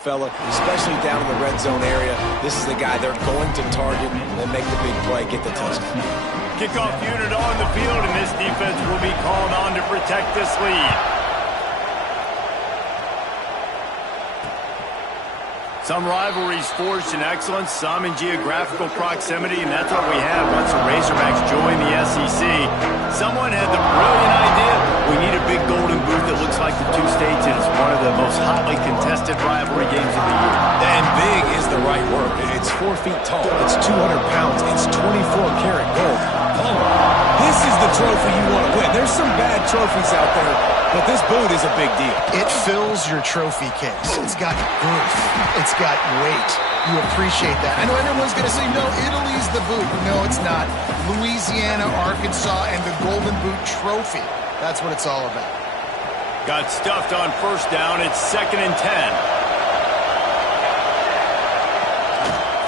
fella, especially down in the red zone area. This is the guy they're going to target and make the big play, get the touchdown. Kickoff unit on the field, and this defense will be called on to protect this lead. Some rivalries forged in excellence, some in geographical proximity, and that's what we have once the Razorbacks join the SEC. Someone had the brilliant idea, we need a big golden boot that looks like the two states, and it's one of the most hotly contested rivalry games of the year. And big is the right word. It's 4 feet tall, it's 200 pounds, it's 24-karat gold. This is the trophy you want to win. There's some bad trophies out there, but this boot is a big deal. It fills your trophy case. It's got girth. It's got weight. You appreciate that. I know everyone's going to say, no, Italy's the boot. No, it's not. Louisiana, Arkansas, and the Golden Boot Trophy. That's what it's all about. Got stuffed on first down. It's 2nd and 10.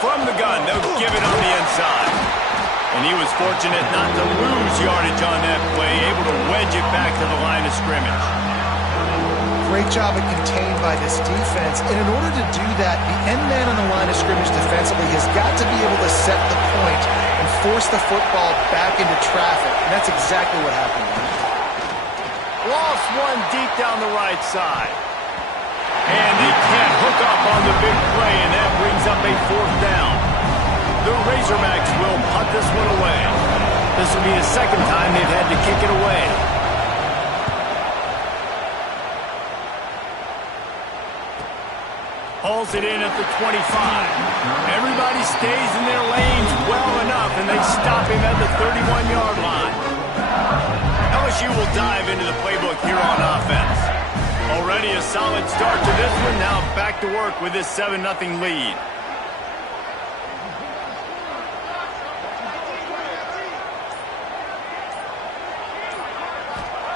From the gun, they'll give it on the inside. And he was fortunate not to lose yardage on that play, able to wedge it back to the line of scrimmage. Great job of contained by this defense. And in order to do that, the end man on the line of scrimmage defensively has got to be able to set the point and force the football back into traffic. And that's exactly what happened. Lost one deep down the right side. And they can't hook up on the big play, and that brings up a 4th down. The Razorbacks will punt this one away. This will be the second time they've had to kick it away. Hauls it in at the 25. Everybody stays in their lanes well enough, and they stop him at the 31-yard line. LSU will dive into the playbook here on offense. Already a solid start to this one. Now back to work with this 7-0 lead.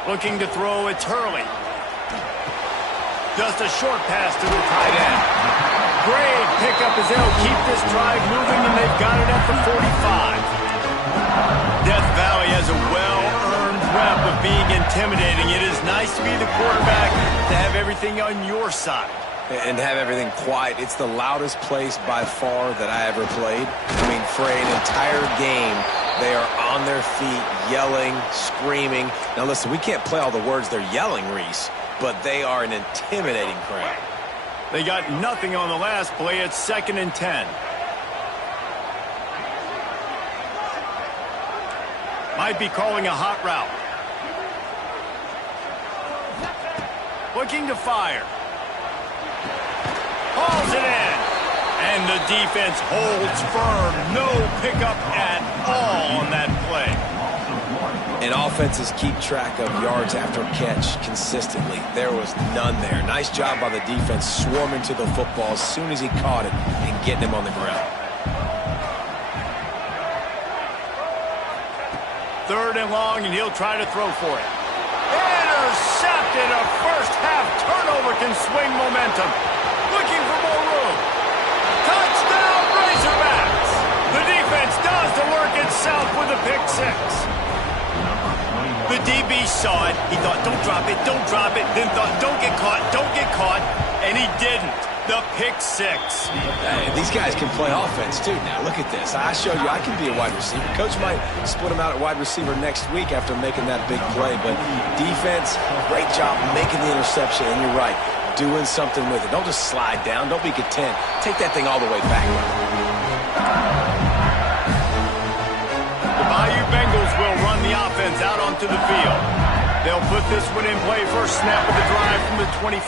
Looking to throw, it's Hurley. Just a short pass to the tight end. Great pickup as they'll keep this drive moving, and they've got it at the 45. Death Valley has a well-earned rep of being intimidating. It is nice to be the quarterback, to have everything on your side. And have everything quiet. It's the loudest place by far that I ever played. I mean, for an entire game, they are on their feet, yelling, screaming. Now, listen, we can't play all the words they're yelling, Reese, but they are an intimidating crowd. They got nothing on the last play. It's 2nd and 10. Might be calling a hot route. Looking to fire. Hauls it in. And the defense holds firm. No pickup at all on that play. And offenses keep track of yards after catch consistently. There was none there. Nice job by the defense swarming to the football as soon as he caught it and getting him on the ground. 3rd and long, and he'll try to throw for it. Intercepted. A first-half turnover can swing momentum. Looking for more room. Touchdown, Razorbacks! The defense does the work itself with a pick 6. The DB saw it. He thought, don't drop it, then thought, don't get caught, and he didn't. The pick 6. Hey, these guys can play offense, too. Now, look at this. I showed you I can be a wide receiver. Coach might split him out at wide receiver next week after making that big play, but defense, great job making the interception, and you're right, doing something with it. Don't just slide down. Don't be content. Take that thing all the way back. The Bayou Bengals will run the offense out onto the field. They'll put this one in play first snap of the drive from the 25.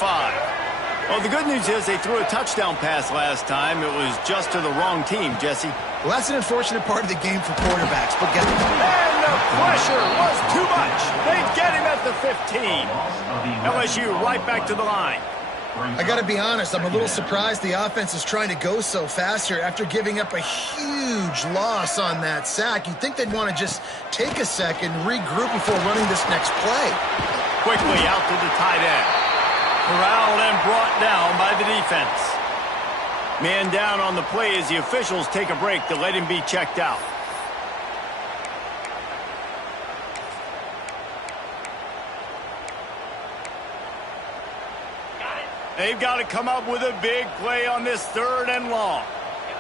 Well, the good news is they threw a touchdown pass last time. It was just to the wrong team, Jesse. Well, that's an unfortunate part of the game for quarterbacks, but get them. And the pressure was too much. They get him at the 15. LSU right back to the line. I got to be honest, I'm a little surprised the offense is trying to go so fast here after giving up a huge loss on that sack. You'd think they'd want to just take a second, regroup before running this next play. Quickly out to the tight end. Corralled and brought down by the defense. Man down on the play as the officials take a break to let him be checked out. They've got to come up with a big play on this 3rd and long.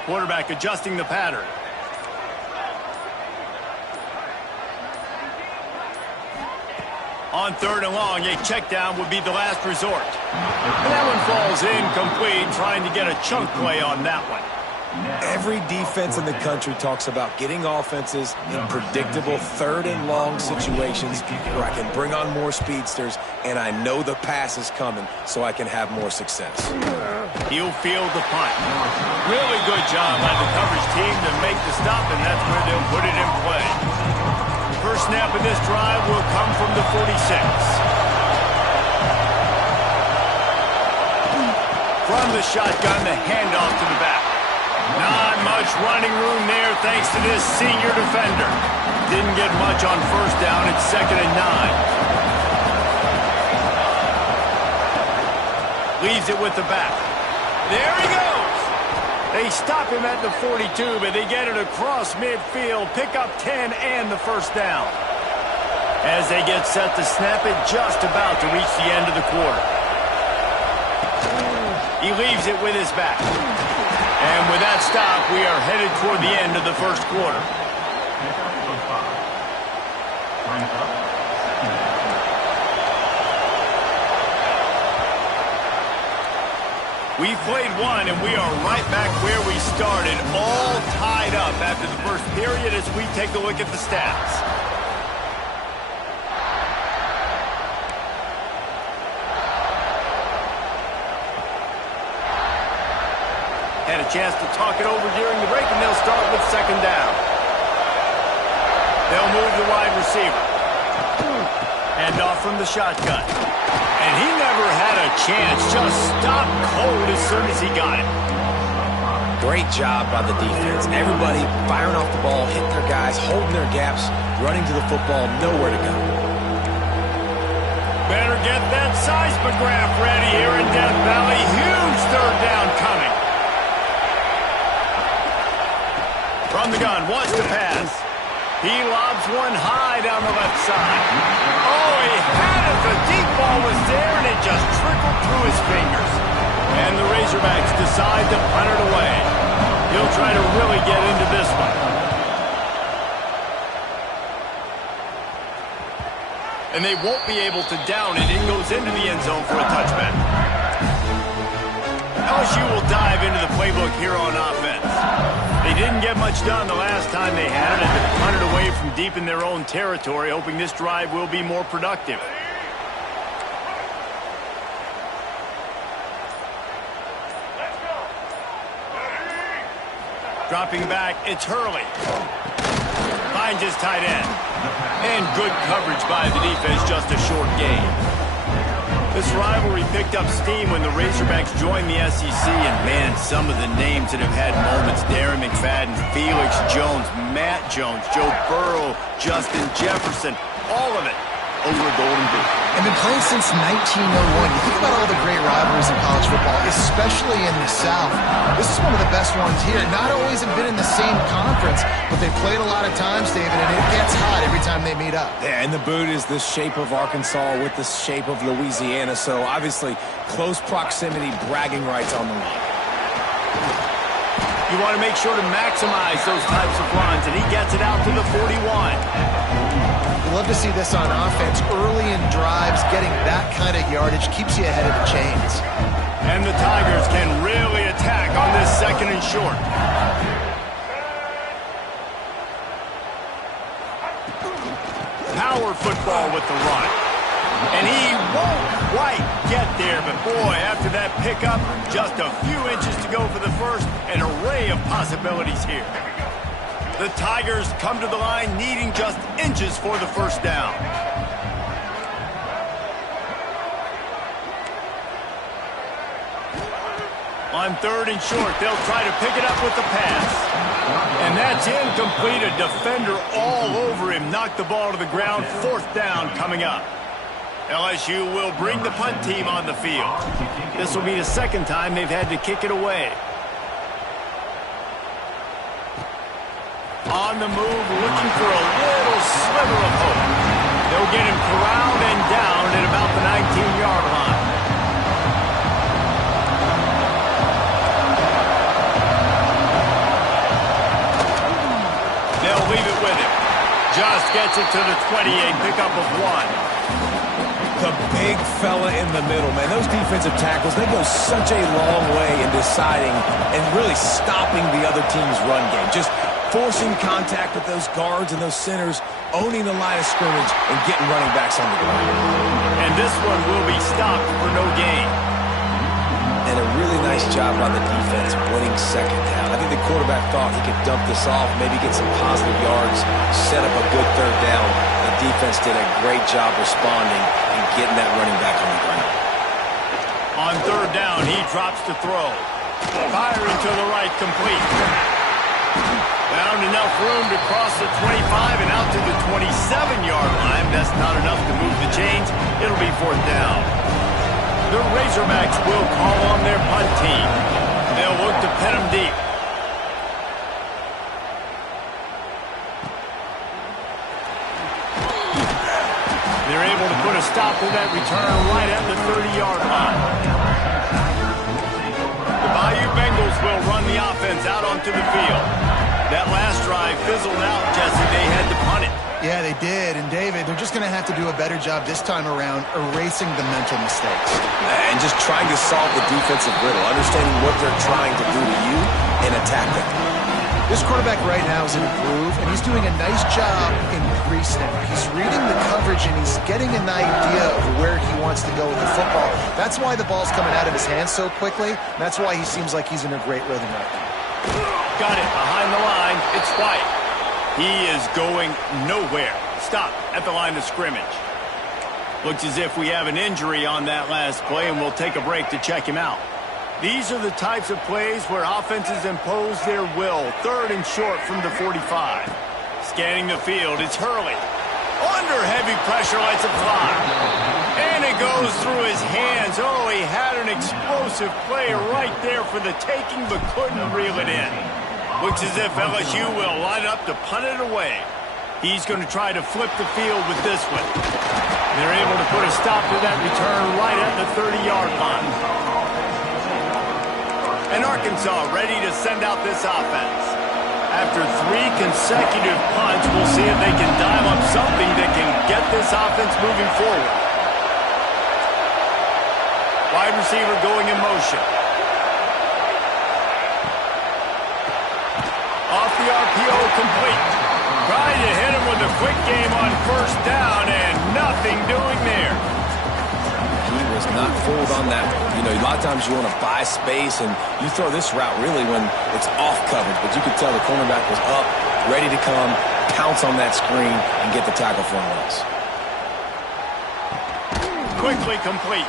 Quarterback adjusting the pattern. On 3rd and long, a check down would be the last resort. And that one falls incomplete, trying to get a chunk play on that one. Every defense in the country talks about getting offenses in predictable 3rd and long situations where I can bring on more speedsters and I know the pass is coming so I can have more success. He'll field the punt. Really good job by the coverage team to make the stop, and that's where they'll put it in play. First snap of this drive will come from the 46. From the shotgun, the handoff to the back. Not much running room there thanks to this senior defender. Didn't get much on first down. It's 2nd and 9. Leaves it with the back. There he goes. They stop him at the 42, but they get it across midfield. Pick up 10 and the first down. As they get set to snap it, just about to reach the end of the quarter. He leaves it with his back. And with that stop, we are headed toward the end of the first quarter. We've played one, and we are right back where we started, all tied up after the first period as we take a look at the stats. Had a chance to talk it over during the break, and they'll start with 2nd down. They'll move the wide receiver. Hand off from the shotgun. And he never had a chance. Just stopped cold as soon as he got it. Great job by the defense. Everybody firing off the ball, hitting their guys, holding their gaps, running to the football, nowhere to go. Better get that seismograph ready here in Death Valley. Huge 3rd down coming. From the gun, wants to pass. He lobs one high down the left side. Oh, he had it. The deep ball was there, and it just trickled through his fingers. And the Razorbacks decide to punt it away. He'll try to really get into this one. And they won't be able to down it. It goes into the end zone for a touchback. LSU will dive into the playbook here on offense. They didn't get much done the last time they had it, and they punted away from deep in their own territory, hoping this drive will be more productive. Dropping back, it's Hurley. Finds his tight end. And good coverage by the defense, just a short gain. This rivalry picked up steam when the Razorbacks joined the SEC, and man, some of the names that have had moments: Darren McFadden, Felix Jones, Matt Jones, Joe Burrow, Justin Jefferson, all of it over a Golden Boot. And been playing since 1901. You think about all the great rivalries in college football, especially in the South. This is one of the best ones here. Not always have been in the same conference, but they played a lot of times, David, and it gets hot every time they meet up. Yeah, and the boot is the shape of Arkansas with the shape of Louisiana, so obviously close proximity, bragging rights on the line. You want to make sure to maximize those types of runs, and he gets it out to the 41. You love to see this on offense. Early in drives, getting that kind of yardage keeps you ahead of the chains. And the Tigers can really attack on this 2nd and short. Power football with the run. And he won't quite get there, but boy, after that pickup, just a few inches to go for the first. An array of possibilities here. The Tigers come to the line needing just inches for the first down. On 3rd and short, they'll try to pick it up with the pass. And that's incomplete. A defender all over him. Knocked the ball to the ground. 4th down coming up. LSU will bring the punt team on the field. This will be the 2nd time they've had to kick it away. On the move, looking for a little sliver of hope. They'll get him corralled and down at about the 19-yard line. gets it to the 28, pickup of 1. The big fella in the middle, man. Those defensive tackles, they go such a long way in deciding and really stopping the other team's run game. Just forcing contact with those guards and those centers, owning the line of scrimmage, and getting running backs on the ground. And this one will be stopped for no gain. And a really nice job by the defense winning second down. I think the quarterback thought he could dump this off, maybe get some positive yards, set up a good third down. The defense did a great job responding and getting that running back on the ground. On third down, he drops to throw. Firing to the right, complete. Found enough room to cross the 25 and out to the 27-yard line. That's not enough to move the chains. It'll be fourth down. The Razorbacks will call on their punt team. They'll look to pin them deep. They're able to put a stop to that return right at the 30-yard line. The Bayou Bengals will run the offense out onto the field. That last drive fizzled out, Jesse. They had to punt it. Yeah, they did. And, David, they're just going to have to do a better job this time around erasing the mental mistakes. And just trying to solve the defensive riddle, understanding what they're trying to do to you and attack them. This quarterback right now is in a groove, and he's doing a nice job in pre-snap. He's reading the coverage, and he's getting an idea of where he wants to go with the football. That's why the ball's coming out of his hands so quickly, and that's why he seems like he's in a great rhythm right now. Got it behind the line. It's White. He is going nowhere. Stop at the line of scrimmage. Looks as if we have an injury on that last play, and we'll take a break to check him out. These are the types of plays where offenses impose their will. Third and short from the 45. Scanning the field, it's Hurley. Under heavy pressure, lets it fly. And it goes through his hands. Oh, he had an explosive play right there for the taking, but couldn't reel it in. Looks as if LSU will line up to punt it away. He's going to try to flip the field with this one. They're able to put a stop to that return right at the 30-yard line. And Arkansas ready to send out this offense. After 3 consecutive punts, we'll see if they can dial up something that can get this offense moving forward. Wide receiver going in motion. Off the RPO, complete. Trying to hit him with a quick game on first down, and nothing doing there. He was not fooled on that one. You know, a lot of times you want to buy space, and you throw this route really when it's off coverage. But you could tell the cornerback was up, ready to come, pounce on that screen, and get the tackle for a loss. Quickly complete.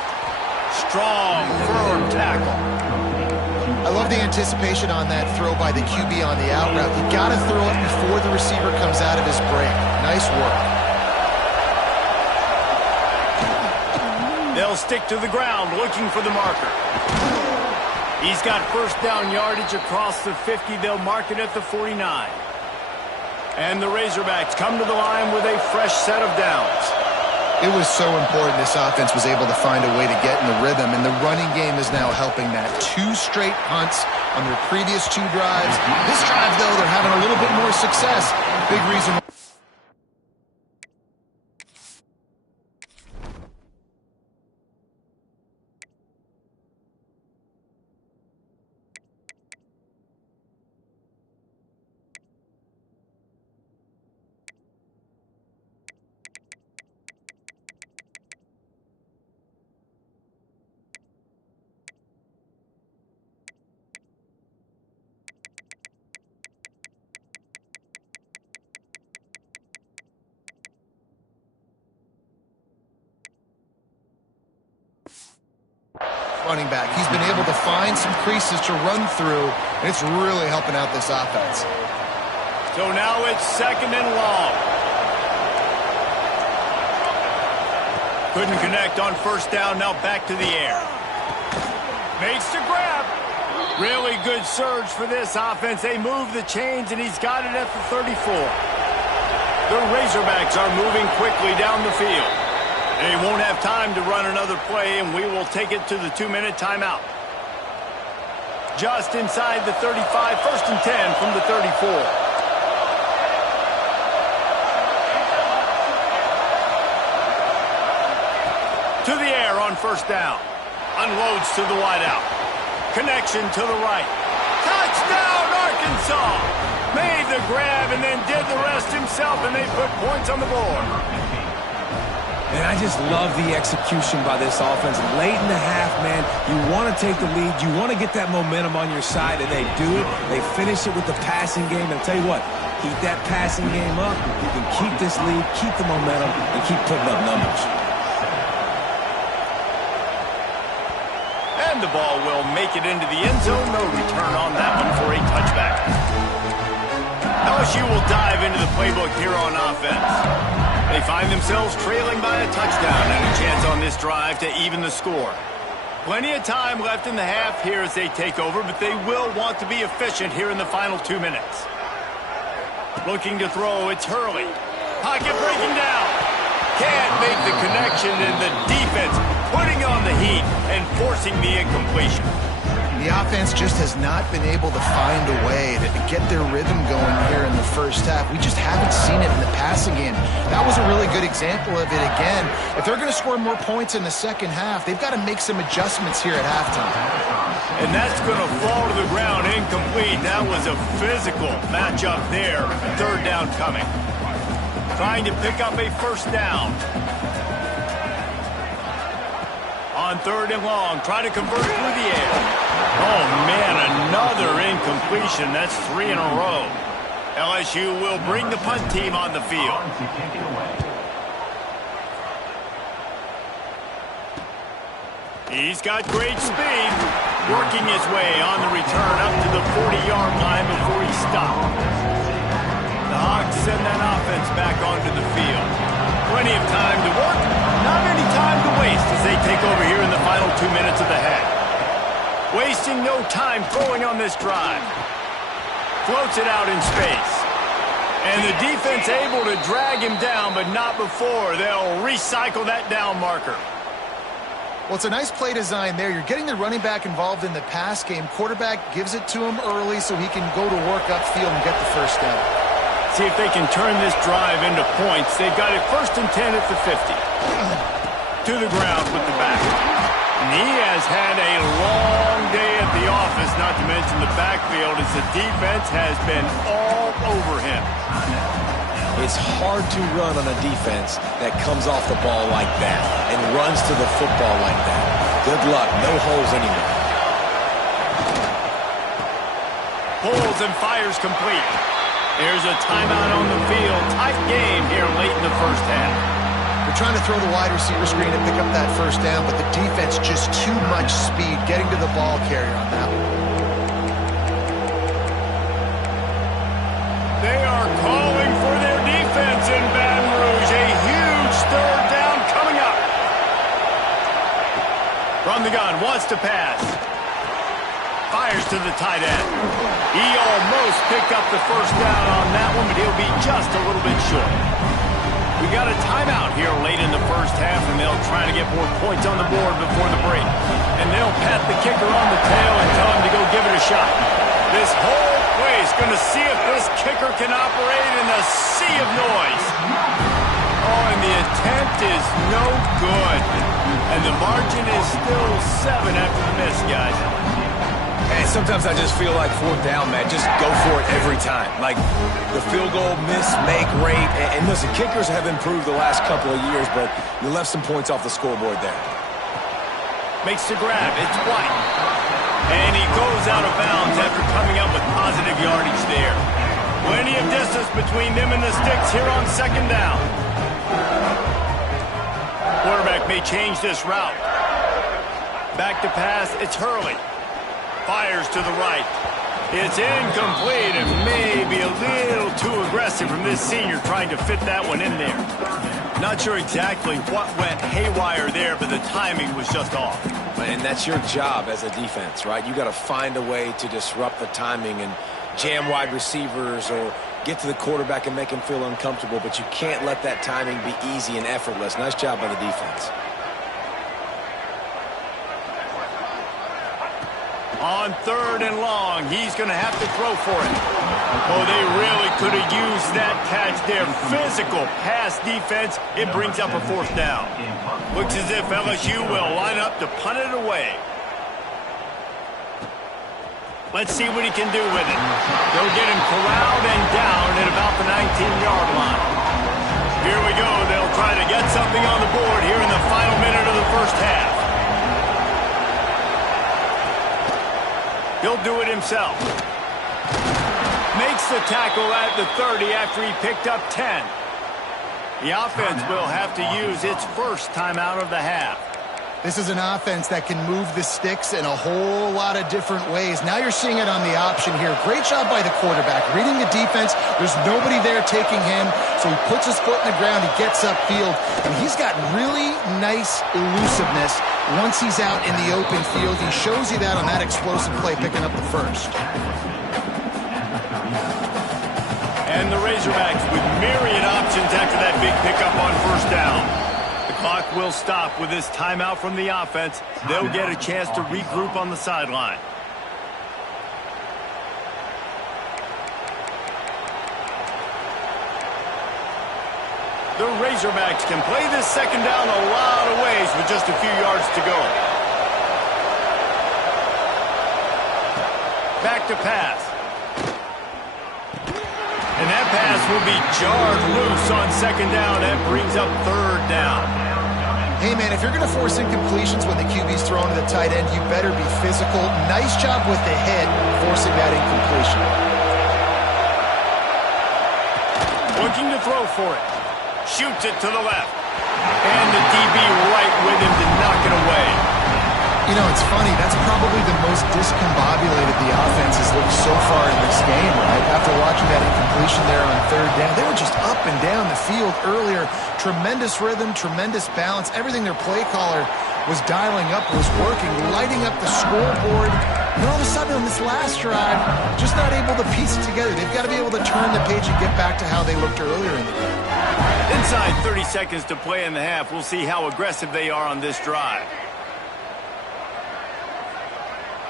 Strong, firm tackle. I love the anticipation on that throw by the QB on the out route. You got to throw it before the receiver comes out of his break. Nice work. They'll stick to the ground looking for the marker. He's got first down yardage across the 50. They'll mark it at the 49. And the Razorbacks come to the line with a fresh set of downs. It was so important this offense was able to find a way to get in the rhythm, and the running game is now helping that. 2 straight punts on their previous 2 drives. This drive, though, they're having a little bit more success. Big reason. Running back. He's been able to find some creases to run through, and it's really helping out this offense. So now it's second and long. Couldn't connect on first down, now back to the air. Makes the grab. Really good surge for this offense. They move the chains, and he's got it at the 34. The Razorbacks are moving quickly down the field. They won't have time to run another play, and we will take it to the 2-minute timeout. Just inside the 35, first and 10 from the 34. To the air on first down. Unloads to the wideout. Connection to the right. Touchdown, Arkansas! Made the grab and then did the rest himself, and they put points on the board. And I just love the execution by this offense. Late in the half, man, you want to take the lead. You want to get that momentum on your side, and they do it. They finish it with the passing game. And I'll tell you what, keep that passing game up. You can keep this lead, keep the momentum, and keep putting up numbers. And the ball will make it into the end zone. No return on that one for a touchback. LSU will dive into the playbook here on offense. They find themselves trailing by a touchdown and a chance on this drive to even the score. Plenty of time left in the half here as they take over, but they will want to be efficient here in the final 2 minutes. Looking to throw, it's Hurley. Pocket breaking down. Can't make the connection, and the defense putting on the heat and forcing the incompletion. The offense just has not been able to find a way to get their rhythm going here in the first half. We just haven't seen it in the passing game. That was a really good example of it again. If they're going to score more points in the second half, they've got to make some adjustments here at halftime. And that's going to fall to the ground incomplete. That was a physical matchup there. Third down coming. Trying to pick up a first down. On third and long, trying to convert through the air. Oh, man, another incompletion. That's 3 in a row. LSU will bring the punt team on the field. He's got great speed, working his way on the return up to the 40-yard line before he stopped. The Hawks send that offense back onto the field. Plenty of time to work, not any time to waste as they take over here in the final 2 minutes of the half. Wasting no time throwing on this drive. Floats it out in space. And the defense able to drag him down, but not before. They'll recycle that down marker. Well, it's a nice play design there. You're getting the running back involved in the pass game. Quarterback gives it to him early so he can go to work upfield and get the first down. See if they can turn this drive into points. They've got it 1st and 10 at the 50. To the ground with the back. And he has had a long day at the office, not to mention the backfield, as the defense has been all over him. It's hard to run on a defense that comes off the ball like that and runs to the football like that. Good luck. No holes anywhere. Pulls and fires complete. There's a timeout on the field. Tight game here late in the first half. They're trying to throw the wide receiver screen and pick up that first down, but the defense just too much speed getting to the ball carrier on that one. They are calling for their defense in Baton Rouge. A huge third down coming up. From the gun, wants to pass. Fires to the tight end. He almost picked up the first down on that one, but he'll be just a little bit short. We got a timeout here late in the first half, and they'll try to get more points on the board before the break. And they'll pat the kicker on the tail and tell him to go give it a shot. This whole place going to see if this kicker can operate in a sea of noise. Oh, and the attempt is no good. And the margin is still 7 after the miss, guys. And sometimes I just feel like 4th down, Matt. Just go for it every time. Like the field goal, miss, make, rate. And listen, kickers have improved the last couple of years, but you left some points off the scoreboard there. Makes the grab. It's White. And he goes out of bounds after coming up with positive yardage there. Plenty of distance between them and the sticks here on 2nd down. Quarterback may change this route. Back to pass. It's Hurley. Fires to the right. It's incomplete and maybe a little too aggressive from this senior trying to fit that one in there. Not sure exactly what went haywire there, but the timing was just off. And that's your job as a defense, right? You got to find a way to disrupt the timing and jam wide receivers or get to the quarterback and make him feel uncomfortable, but you can't let that timing be easy and effortless. Nice job by the defense. On 3rd and long, he's going to have to throw for it. Oh, they really could have used that catch there. Physical pass defense. It brings up a fourth down. Looks as if LSU will line up to punt it away. Let's see what he can do with it. They'll get him corralled and down at about the 19-yard line. Here we go. They'll try to get something on the board here in the final minute of the first half. He'll do it himself. Makes the tackle at the 30 after he picked up 10. The offense will have to use its first timeout of the half. This is an offense that can move the sticks in a whole lot of different ways. Now you're seeing it on the option here. Great job by the quarterback. Reading the defense, there's nobody there taking him, so he puts his foot in the ground, he gets upfield, and he's got really nice elusiveness once he's out in the open field. He shows you that on that explosive play, picking up the first. And the Razorbacks with myriad options after that big pickup on first down. The clock will stop with this timeout from the offense. They'll get a chance to regroup on the sideline. The Razorbacks can play this second down a lot of ways with just a few yards to go. Back to pass. And that pass will be jarred loose on second down. That brings up third down. Hey, man, if you're going to force incompletions when the QB's thrown to the tight end, you better be physical. Nice job with the hit, forcing that incompletion. Looking to throw for it. Shoots it to the left. And the DB right with him to knock it away. You know, it's funny. That's probably the most discombobulated the offense has looked so far in this game, right? After watching that incompletion there on third down, they were just up and down the field earlier. Tremendous rhythm, tremendous balance. Everything their play caller was dialing up was working, lighting up the scoreboard. And all of a sudden on this last drive, just not able to piece it together. They've got to be able to turn the page and get back to how they looked earlier in the game. Inside 30 seconds to play in the half. We'll see how aggressive they are on this drive.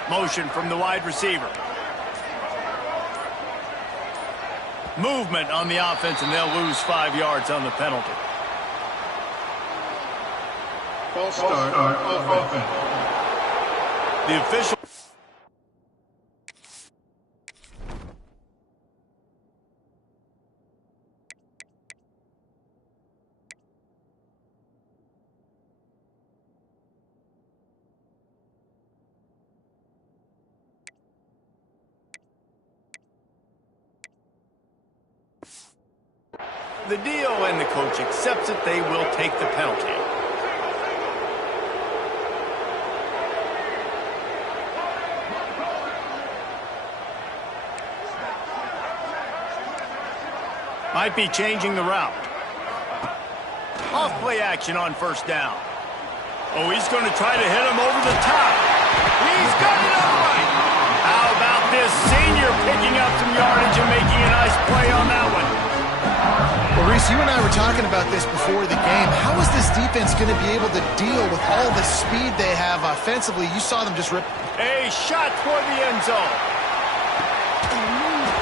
Motion from the wide receiver. Movement on the offense, and they'll lose 5 yards on the penalty. False start of offense. The official. The deal, and the coach accepts it. They will take the penalty. Might be changing the route. Off play action on first down. Oh, he's going to try to hit him over the top. He's got it all right. How about this senior picking up some yardage and making a nice play on that one? Well, Reese, you and I were talking about this before the game. How is this defense going to be able to deal with all the speed they have offensively? You saw them just rip. A shot toward the end zone.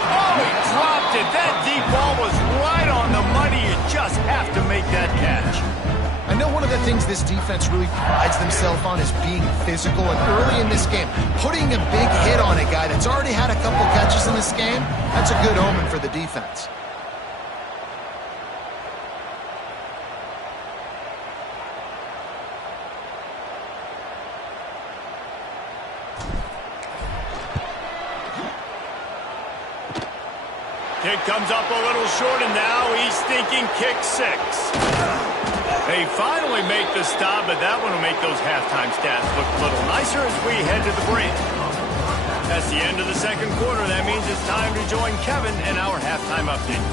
Oh, he dropped it. That deep ball was right on the money. You just have to make that catch. I know one of the things this defense really prides themselves on is being physical. And early in this game, putting a big hit on a guy that's already had a couple catches in this game, that's a good omen for the defense. Kick comes up a little short, and now he's thinking kick 6. They finally make the stop, but that one will make those halftime stats look a little nicer as we head to the break. That's the end of the second quarter. That means it's time to join Kevin in our halftime update.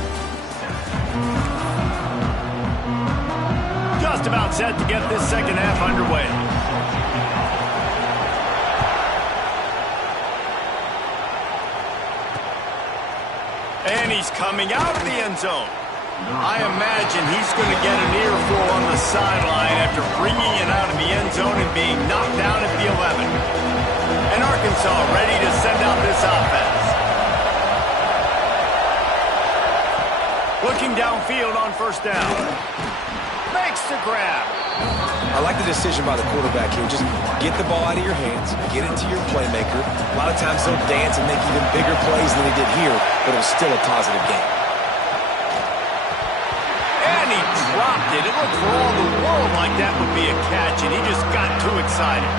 Just about set to get this second half underway. And he's coming out of the end zone. I imagine he's going to get an earful on the sideline after bringing it out of the end zone and being knocked down at the 11. And Arkansas ready to send out this offense. Looking downfield on first down. Makes the grab. I like the decision by the quarterback here. Just get the ball out of your hands, get it to your playmaker. A lot of times he'll dance and make even bigger plays than he did here, but it was still a positive game. And he dropped it. It looked for all the world like that would be a catch, and he just got too excited.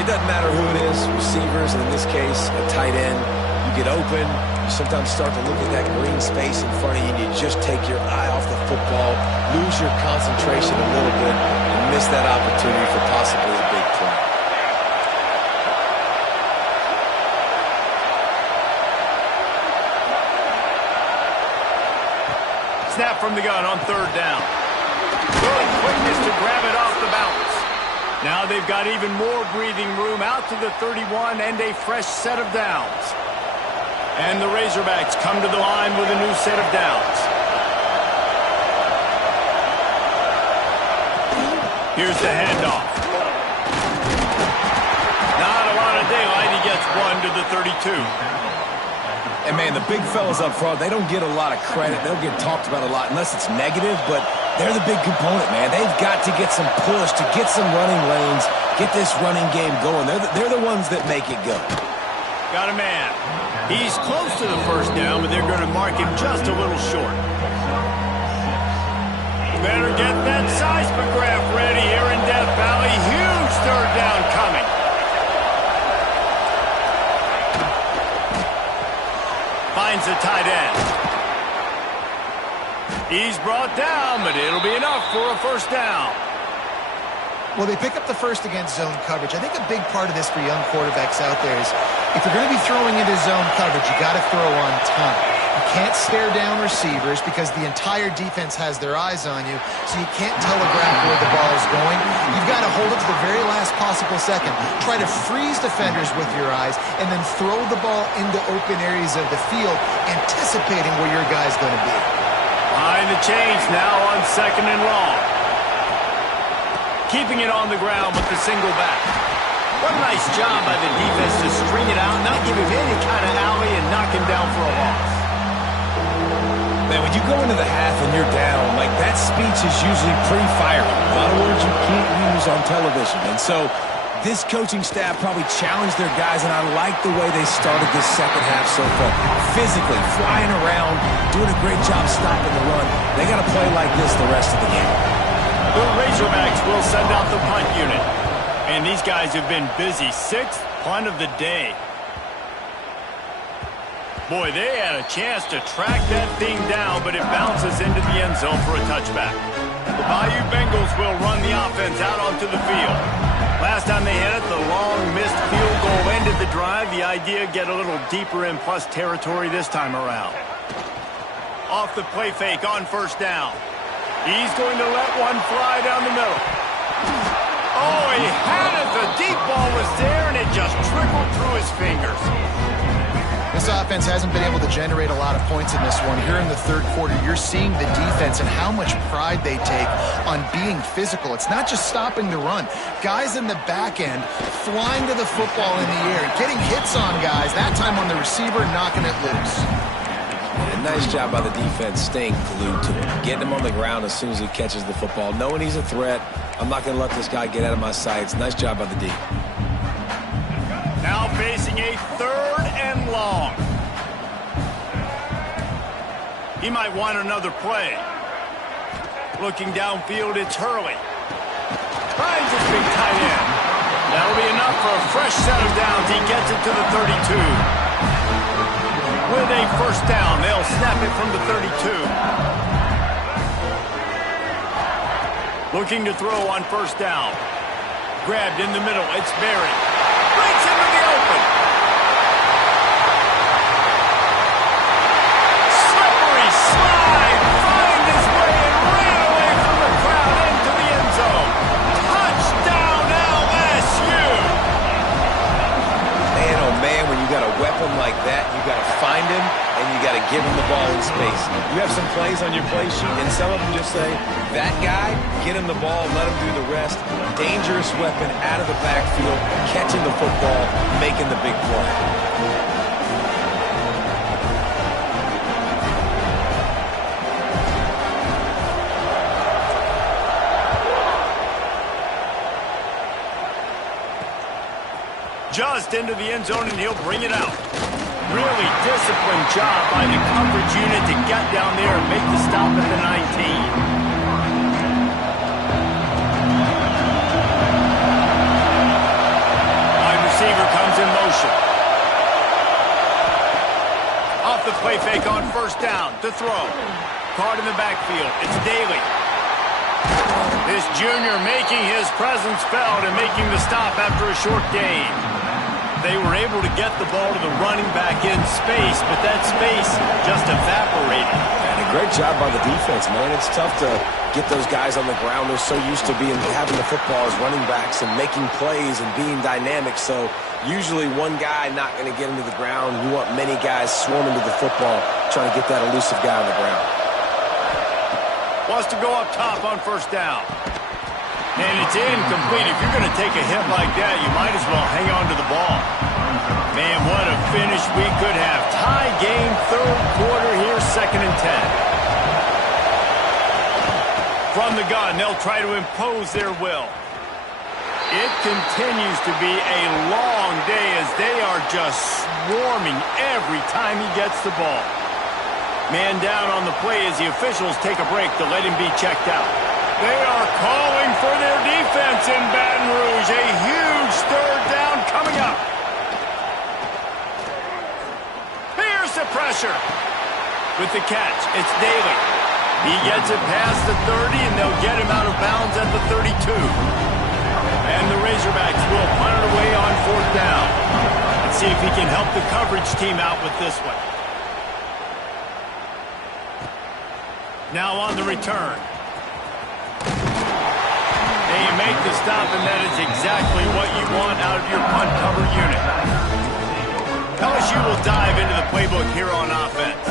It doesn't matter who it is, receivers, and in this case, a tight end. You get open, you sometimes start to look at that green space in front of you, and you just take your eye off the football, lose your concentration a little bit, and miss that opportunity for possibly a big play. Snap from the gun on third down. Good quickness to grab it off the bounce. Now they've got even more breathing room out to the 31 and a fresh set of downs. And the Razorbacks come to the line with a new set of downs. Here's the handoff. Not a lot of daylight. He gets one to the 32. And, man, the big fellas up front, they don't get a lot of credit. They'll get talked about a lot unless it's negative, but they're the big component, man. They've got to get some push, to get some running lanes, get this running game going. They're the ones that make it go. Got a man. He's close to the first down, but they're going to mark him just a little short. Better get that seismograph ready here in Death Valley. Huge third down coming. Finds the tight end. He's brought down, but it'll be enough for a first down. Well, they pick up the first against zone coverage. I think a big part of this for young quarterbacks out there is if you're going to be throwing into zone coverage, you got to throw on time. You can't stare down receivers because the entire defense has their eyes on you, so you can't telegraph where the ball is going. You've got to hold it to the very last possible second. Try to freeze defenders with your eyes and then throw the ball into open areas of the field, anticipating where your guy's going to be. Behind the chains now on second and long. Keeping it on the ground with the single back. What a nice job by the defense to string it out, not give him any kind of alley, and knock him down for a loss. Man, when you go into the half and you're down, like that speech is usually pretty fiery. A lot of words you can't use on television. And so this coaching staff probably challenged their guys, and I like the way they started this second half so far. Physically, flying around, doing a great job stopping the run. They got to play like this the rest of the game. The Razorbacks will send out the punt unit. And these guys have been busy. Sixth punt of the day. Boy, they had a chance to track that thing down, but it bounces into the end zone for a touchback. The Bayou Bengals will run the offense out onto the field. Last time they had it, the long missed field goal ended the drive. The idea, get a little deeper in plus territory this time around. Off the play fake on first down. He's going to let one fly down the middle. Oh, he had it. The deep ball was there, and it just trickled through his fingers. This offense hasn't been able to generate a lot of points in this one. Here in the third quarter, you're seeing the defense and how much pride they take on being physical. It's not just stopping the run. Guys in the back end flying to the football in the air, getting hits on guys, that time on the receiver, knocking it loose. And nice job by the defense staying glued to him, getting him on the ground as soon as he catches the football, knowing he's a threat. I'm not going to let this guy get out of my sights. Nice job by the D. Now facing a third and long. He might want another play. Looking downfield, it's Hurley. Finds his big tight end. That'll be enough for a fresh set of downs. He gets it to the 32. With a first down, they'll snap it from the 32. Looking to throw on first down. Grabbed in the middle, it's Berry. Breaks into the open. Slippery slide. Find his way and ran away from the crowd into the end zone. Touchdown LSU. Man, oh man, when you got a weapon like that, you got to find him and you got to give him the ball in space. You have some plays on your play sheet, and some of them just say, that guy, get him the ball, let him do the rest. Dangerous weapon out of the backfield, catching the football, making the big play. just into the end zone, and he'll bring it out. Really disciplined job by the coverage unit to get down there and make the stop at the 19. Receiver comes in motion. Off the play fake on first down to throw. Caught in the backfield. It's Daly. This junior making his presence felt and making the stop after a short gain. They were able to get the ball to the running back in space, but that space just evaporated. And a great job by the defense, man. It's tough to get those guys on the ground. They're so used to having the football as running backs and making plays and being dynamic. So usually one guy not going to get him to the ground. You want many guys swarming to the football, trying to get that elusive guy on the ground. Wants to go up top on first down. And it's incomplete. If you're going to take a hit like that, you might as well hang on to the ball. Man, what a finish we could have. Tie game, third quarter here, 2nd and 10. From the gun, they'll try to impose their will. It continues to be a long day as they are just swarming every time he gets the ball. Man down on the play as the officials take a break to let him be checked out. They are calling for their defense in Baton Rouge. A huge third down coming up. Here's the pressure. With the catch, it's Daly. He gets it past the 30, and they'll get him out of bounds at the 32. And the Razorbacks will punt it away on 4th down. Let's see if he can help the coverage team out with this one. Now on the return. They make the stop, and that is exactly what you want out of your punt cover unit. LSU will dive into the playbook here on offense.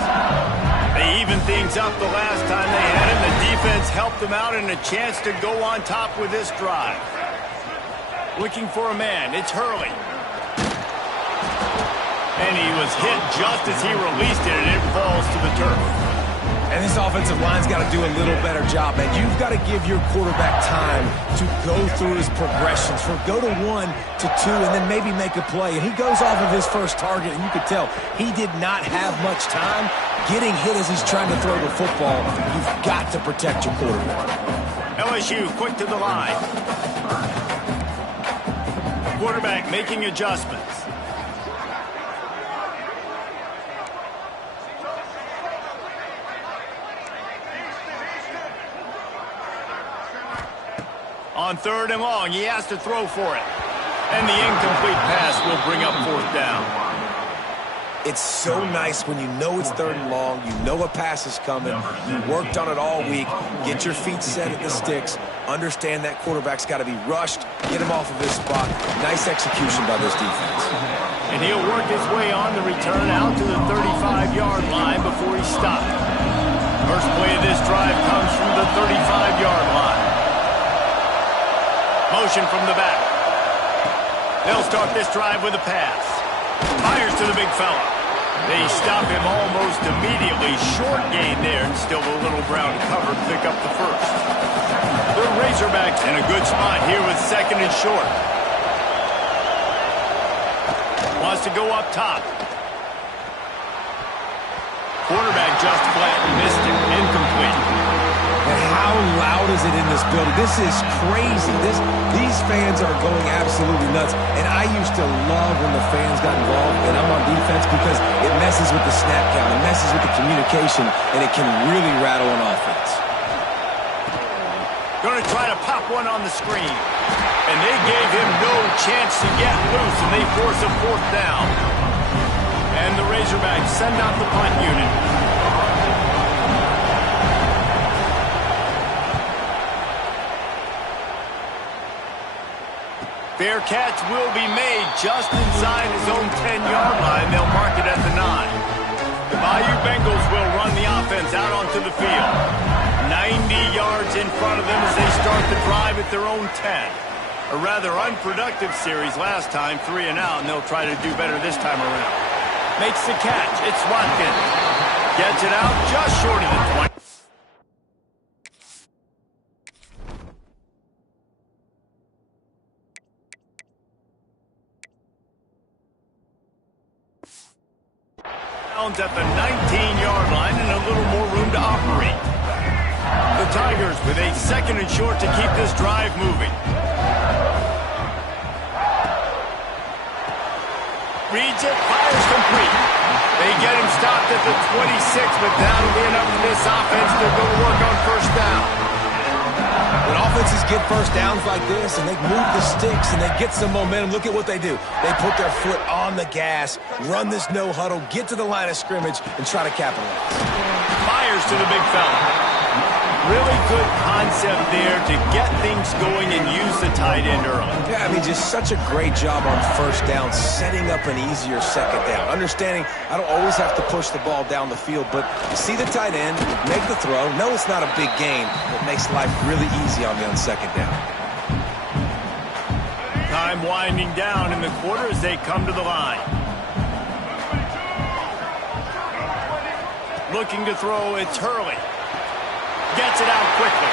They evened things up the last time they had him. The defense helped them out and a chance to go on top with this drive. Looking for a man. It's Hurley. And he was hit just as he released it, and it falls to the turf. And this offensive line's got to do a little better job, man. You've got to give your quarterback time to go through his progressions, from go to 1 to 2, and then maybe make a play. And he goes off of his first target, and you could tell he did not have much time getting hit as he's trying to throw the football. You've got to protect your quarterback. LSU quick to the line. Quarterback making adjustments. On 3rd and long, he has to throw for it. And the incomplete pass will bring up 4th down. It's so nice when you know it's 3rd and long, you know a pass is coming, you worked on it all week, get your feet set at the sticks, understand that quarterback's got to be rushed, get him off of his spot. Nice execution by this defense. And he'll work his way on the return out to the 35-yard line before he's stopped. First play of this drive comes from the 35-yard line. Motion from the back. They'll start this drive with a pass. Fires to the big fella. They stop him almost immediately. Short gain there, and still a little ground to cover to pick up the first. The Razorbacks in a good spot here with 2nd and short. Wants to go up top. Quarterback just flat missed it. Incomplete. And how loud is it in this building? This is crazy. These fans are going absolutely nuts. And I used to love when the fans got involved, and I'm on defense, because it messes with the snap count, it messes with the communication, and it can really rattle an offense. Going to try to pop one on the screen. And they gave him no chance to get loose, and they force a 4th down. And the Razorbacks send out the punt unit. Fair catch will be made just inside his own 10-yard line. They'll mark it at the 9. The Bayou Bengals will run the offense out onto the field. 90 yards in front of them as they start the drive at their own 10. A rather unproductive series last time, 3 and out, and they'll try to do better this time around. Makes the catch. It's Watkins. Gets it out just short of the 20. At the 19-yard line and a little more room to operate. The Tigers with a 2nd and short to keep this drive moving. Reads it, fires complete. They get him stopped at the 26, but that'll be enough for this offense to go to work on 1st down. When offenses get 1st downs like this and they move the sticks and they get some momentum, look at what they do. They put their foot on the gas, run this no huddle, get to the line of scrimmage, and try to capitalize. Fires to the big fella. Really good concept there to get things going and use the tight end early. Yeah, I mean, just such a great job on 1st down, setting up an easier 2nd down. Understanding I don't always have to push the ball down the field, but see the tight end, make the throw. No, it's not a big gain, but makes life really easy on me on 2nd down. Time winding down in the quarter as they come to the line. Looking to throw, it's Hurley. Gets it out quickly.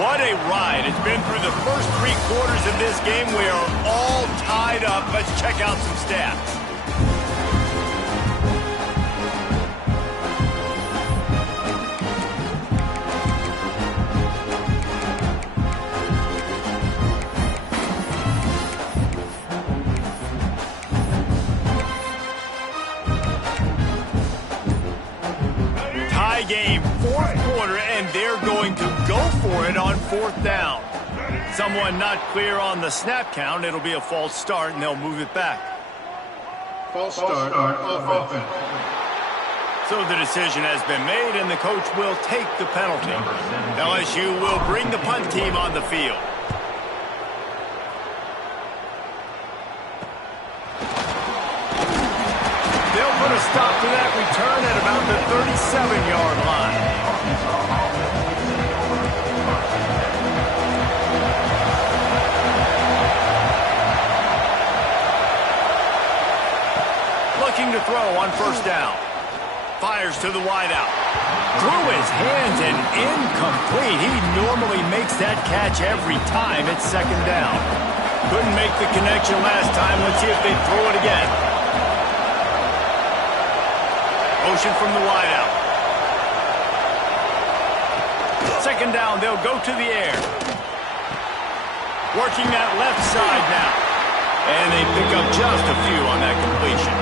What a ride. It's been through the first 3 quarters of this game. We are all tied up. Let's check out some stats. Game, 4th quarter, and they're going to go for it on 4th down. Someone not clear on the snap count. It'll be a false start, and they'll move it back. False start of offense. So the decision has been made, and the coach will take the penalty. LSU will bring the punt team on the field. They'll put a stop to that return at about the 37-yard line. Looking to throw on 1st down. Fires to the wideout. Through his hands and incomplete. He normally makes that catch every time it's 2nd down. Couldn't make the connection last time. Let's see if they throw it again. Motion from the wideout. 2nd down, they'll go to the air. Working that left side now. And they pick up just a few on that completion.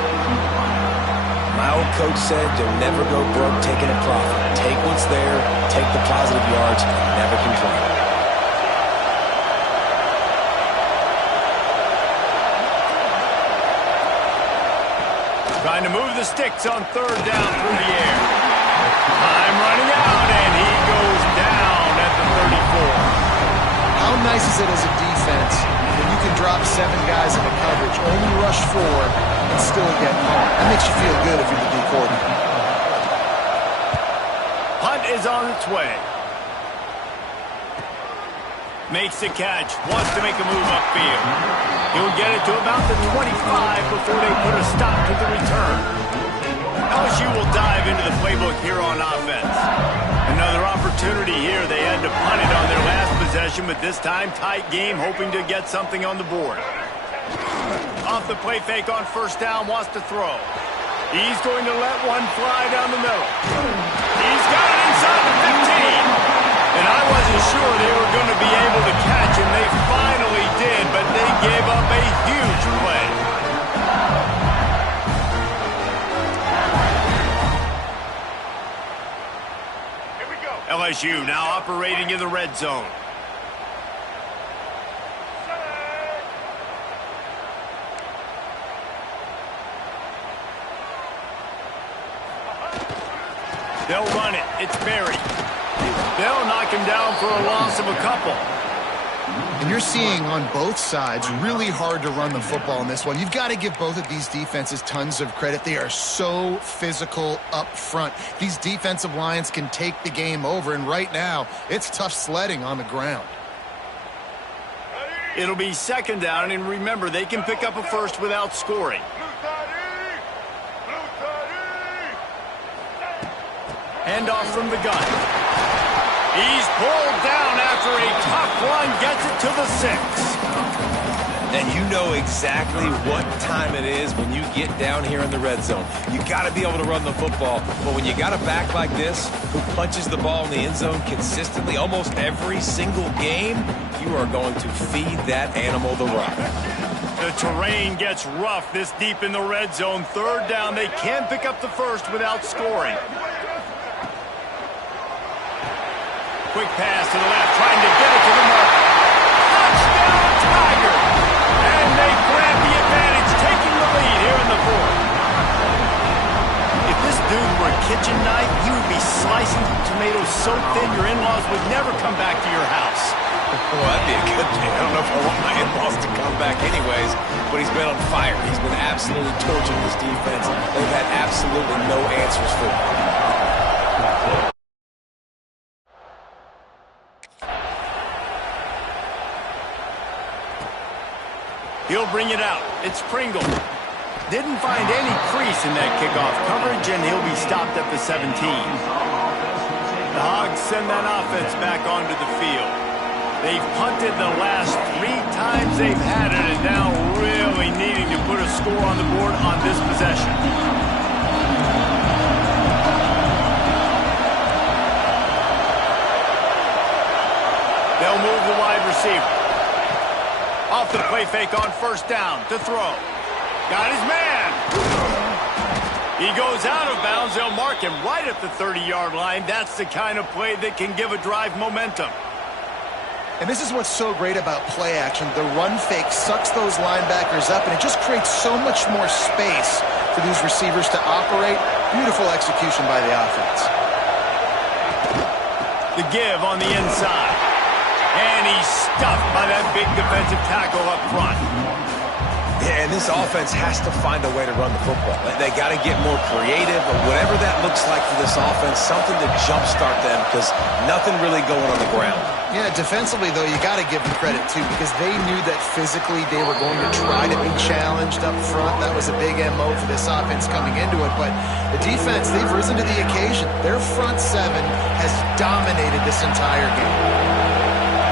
My old coach said you'll never go broke taking a profit. Take what's there, take the positive yards, and never complain. Trying to move the sticks on 3rd down through the air. Time running out, and he goes down at the 34. How nice is it as a defense when you can drop 7 guys into coverage, only rush 4, and still get home? That makes you feel good if you're the D coordinator. Punt is on its way. Makes the catch, wants to make a move upfield. He'll get it to about the 25 before they put a stop to the return. LSU will dive into the playbook here on offense. Another opportunity here. They had to punt it on their last possession, but this time tight game, hoping to get something on the board. Off the play fake on 1st down, wants to throw. He's going to let one fly down the middle. He's got it inside the 15. And I wasn't sure they were going to be able to catch him. They finally did, but they gave up a huge play. Here we go. LSU now operating in the red zone. They'll run it. It's Berry. They'll knock him down for a loss of a couple. And you're seeing on both sides really hard to run the football in this one. You've got to give both of these defenses tons of credit. They are so physical up front. These defensive lines can take the game over, and right now it's tough sledding on the ground. It'll be 2nd down, and remember, they can pick up a first without scoring. Handoff from the gun. He's pulled down after a tough run. run gets it to the 6. And you know exactly what time it is when you get down here in the red zone. You got to be able to run the football, but when you got a back like this who punches the ball in the end zone consistently almost every single game, you are going to feed that animal the rock. The terrain gets rough this deep in the red zone. 3rd down, they can pick up the first without scoring. Quick pass to the left, trying to get it to the mark. Touchdown, Tiger! And they grab the advantage, taking the lead here in the 4th. If this dude were a kitchen knife, you would be slicing tomatoes so thin your in-laws would never come back to your house. Well, that'd be a good thing. I don't know if I want my in-laws to come back anyways, but he's been on fire. He's been absolutely torching this defense. They've had absolutely no answers for him. He'll bring it out. It's Pringle. Didn't find any crease in that kickoff coverage, and he'll be stopped at the 17. The Hogs send that offense back onto the field. They've punted the last 3 times they've had it, and now really needing to put a score on the board on this possession. They'll move the wide receiver. Off the play fake on 1st down to throw. Got his man. He goes out of bounds. They'll mark him right at the 30-yard line. That's the kind of play that can give a drive momentum. And this is what's so great about play action. The run fake sucks those linebackers up, and it just creates so much more space for these receivers to operate. Beautiful execution by the offense. The give on the inside. And he's stuffed by that big defensive tackle up front. Yeah, and this offense has to find a way to run the football. They got to get more creative, or whatever that looks like for this offense, something to jumpstart them, because nothing really going on the ground. Yeah, defensively, though, you got to give them credit, too, because they knew that physically they were going to try to be challenged up front. That was a big MO for this offense coming into it. But the defense, they've risen to the occasion. Their front 7 has dominated this entire game.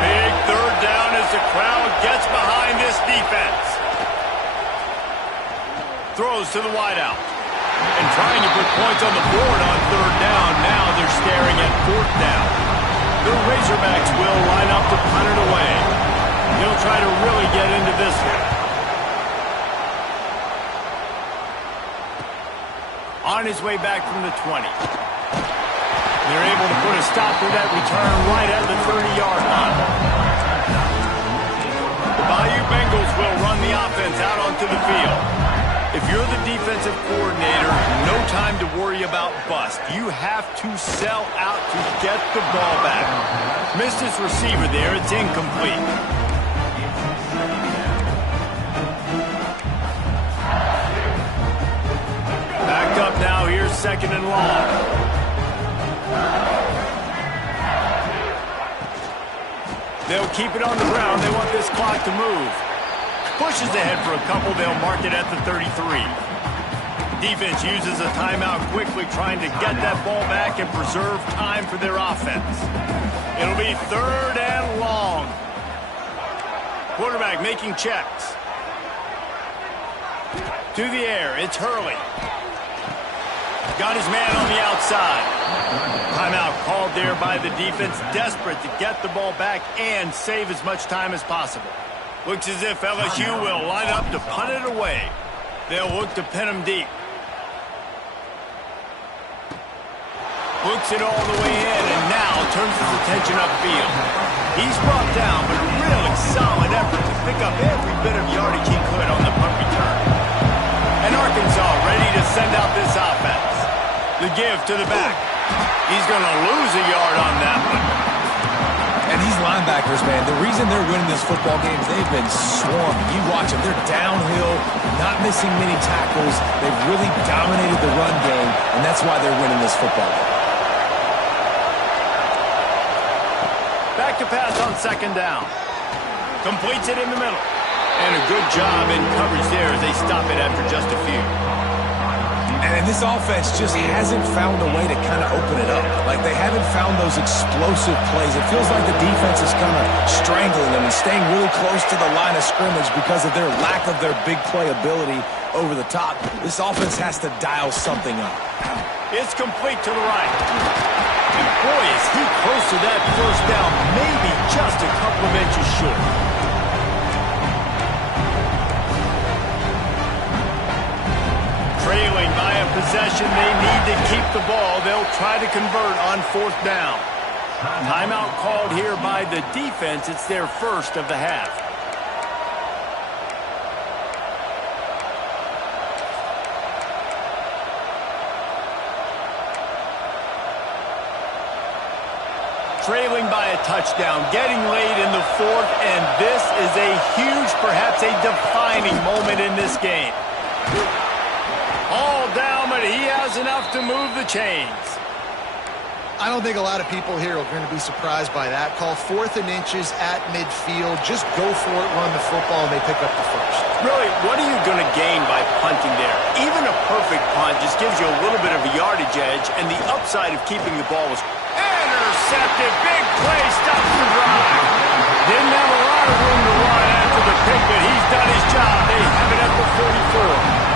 Big 3rd down as the crowd gets behind this defense. Throws to the wideout. And trying to put points on the board on 3rd down. Now they're staring at 4th down. The Razorbacks will line up to punt it away. They'll try to really get into this one. On his way back from the 20. They're able to put a stop to that return right at the 30-yard line. The Bayou Bengals will run the offense out onto the field. If you're the defensive coordinator, no time to worry about bust. You have to sell out to get the ball back. Missed his receiver there. It's incomplete. Backed up now. Here's 2nd and long. They'll keep it on the ground. They want this clock to move. Pushes ahead for a couple. They'll mark it at the 33. Defense uses a timeout quickly, trying to get that ball back and preserve time for their offense. It'll be 3rd and long. Quarterback making checks. To the air. It's Hurley. Got his man on the outside. Timeout called there by the defense, desperate to get the ball back and save as much time as possible. Looks as if LSU will line up to punt it away. They'll look to pin him deep. Hooks it all the way in, and now turns his attention upfield. He's brought down, but a really solid effort to pick up every bit of yardage he could on the punt return. And Arkansas ready to send out this offense. The give to the back. He's going to lose a yard on that one. And these linebackers, man, the reason they're winning this football game is they've been swarming. You watch them. They're downhill, not missing many tackles. They've really dominated the run game, and that's why they're winning this football game. Back to pass on 2nd down. Completes it in the middle. And a good job in coverage there as they stop it after just a few. And this offense just hasn't found a way to kind of open it up. Like, they haven't found those explosive plays. It feels like the defense is kind of strangling them and staying really close to the line of scrimmage because of their lack of their big play ability over the top. This offense has to dial something up. It's complete to the right. And boy, is he close to that first down, maybe just a couple of inches short. Trailing by a possession, they need to keep the ball. They'll try to convert on 4th down. Timeout called here by the defense. It's their first of the half. Trailing by a touchdown, getting late in the 4th, and this is a huge, perhaps a defining moment in this game. All down, but he has enough to move the chains. I don't think a lot of people here are going to be surprised by that call. 4th and inches at midfield. Just go for it, run the football, and they pick up the first. Really, what are you going to gain by punting there? Even a perfect punt just gives you a little bit of a yardage edge, and the upside of keeping the ball is intercepted. Big play, stops the drive. Didn't have a lot of room to run after the pick, but he's done his job. They have it at the 44.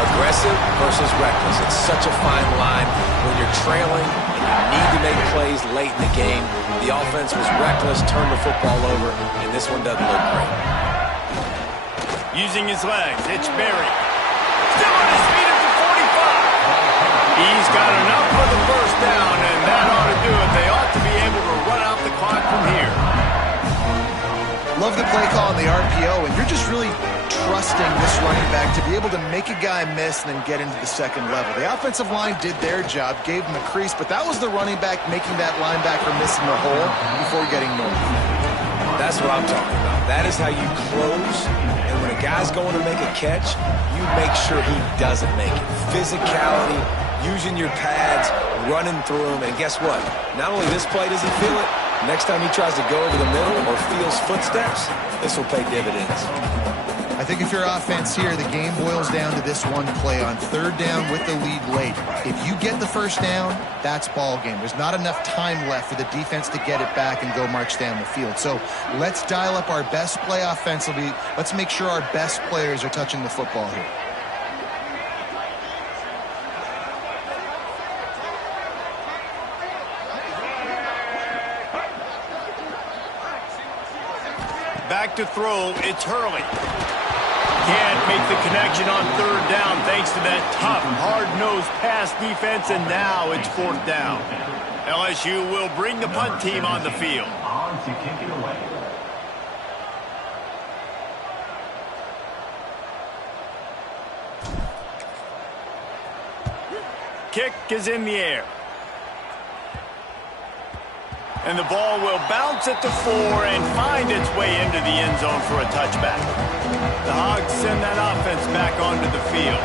Aggressive versus reckless. It's such a fine line when you're trailing and you need to make plays late in the game. The offense was reckless, turned the football over, and this one doesn't look great. Using his legs, it's Berry. Still on his feet at the 45. He's got enough for the first down, and that ought to do it. They ought to be able to run out the clock from here. Love the play call on the RPO, and you're just really trusting this running back to be able to make a guy miss and then get into the second level. The offensive line did their job, gave him a crease, but that was the running back making that linebacker miss in the hole before getting north. That's what I'm talking about. That is how you close, and when a guy's going to make a catch, you make sure he doesn't make it. Physicality, using your pads, running through him, and guess what? Not only this play does he feel it, next time he tries to go over the middle or feels footsteps, this will pay dividends. I think if you're offense here, the game boils down to this one play on 3rd down with the lead late. If you get the first down, that's ball game. There's not enough time left for the defense to get it back and go march down the field. So let's dial up our best play offensively. Let's make sure our best players are touching the football here. Back to throw, it's Hurley. Can't make the connection on 3rd down thanks to that tough, hard-nosed pass defense, and now it's 4th down. LSU will bring the punt team on the field. Kick is in the air. And the ball will bounce at the 4 and find its way into the end zone for a touchback. The Hogs send that offense back onto the field.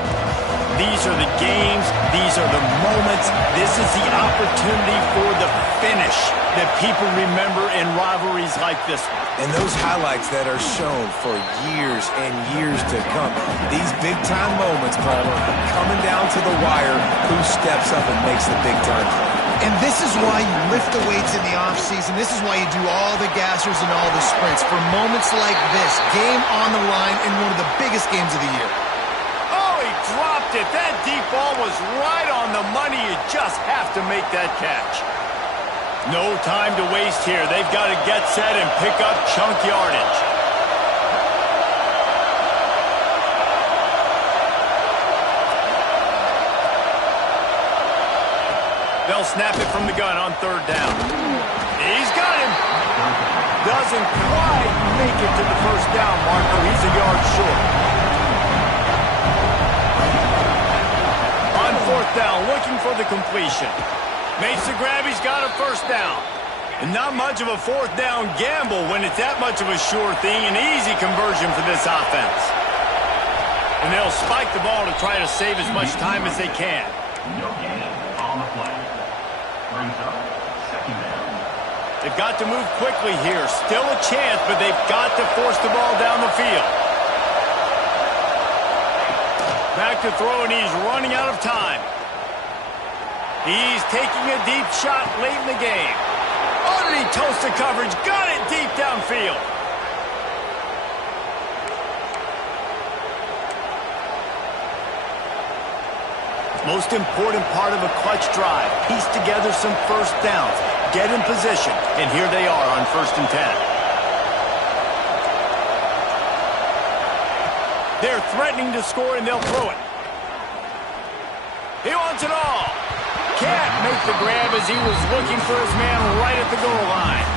These are the games. These are the moments. This is the opportunity for the finish that people remember in rivalries like this one. And those highlights that are shown for years and years to come. These big-time moments, Palmer, coming down to the wire, who steps up and makes the big-time play. And this is why you lift the weights in the offseason. This is why you do all the gassers and all the sprints. For moments like this, game on the line in one of the biggest games of the year. Oh, he dropped it. That deep ball was right on the money. You just have to make that catch. No time to waste here. They've got to get set and pick up chunk yardage. They'll snap it from the gun on 3rd down. He's got him. Doesn't quite make it to the first down marker. He's a yard short. On 4th down, looking for the completion. Makes the grab. He's got a first down. And not much of a 4th down gamble when it's that much of a sure thing. An easy conversion for this offense. And they'll spike the ball to try to save as much time as they can. No gain on the play. Brings up 2nd down. They've got to move quickly here. Still a chance, but they've got to force the ball down the field. Back to throw, and he's running out of time. He's taking a deep shot late in the game. Oh, did he toast the coverage? Got it deep downfield. Most important part of a clutch drive. Piece together some first downs. Get in position. And here they are on 1st and 10. They're threatening to score, and they'll throw it. He wants it all. Can't make the grab as he was looking for his man right at the goal line.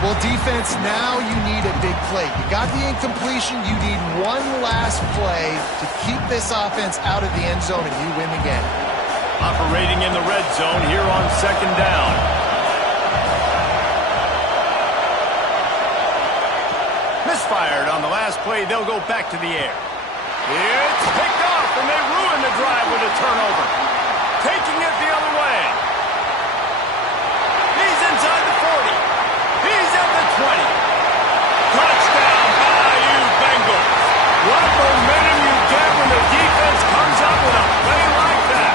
Well, defense, now you need a big play. You got the incompletion. You need one last play to keep this offense out of the end zone, and you win the game. Operating in the red zone here on 2nd down. Misfired on the last play. They'll go back to the air. It's picked off, and they ruin the drive with a turnover. Taking it the other way. He's inside the 40. He's at the 20. Touchdown, Bayou Bengals. What momentum you get when the defense comes up with a play like that.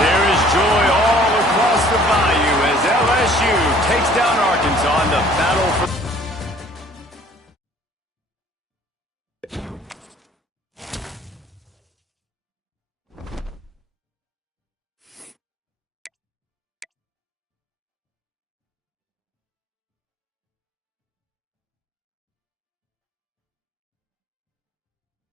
There is joy all across the Bayou as LSU takes down Arkansas in the battle for...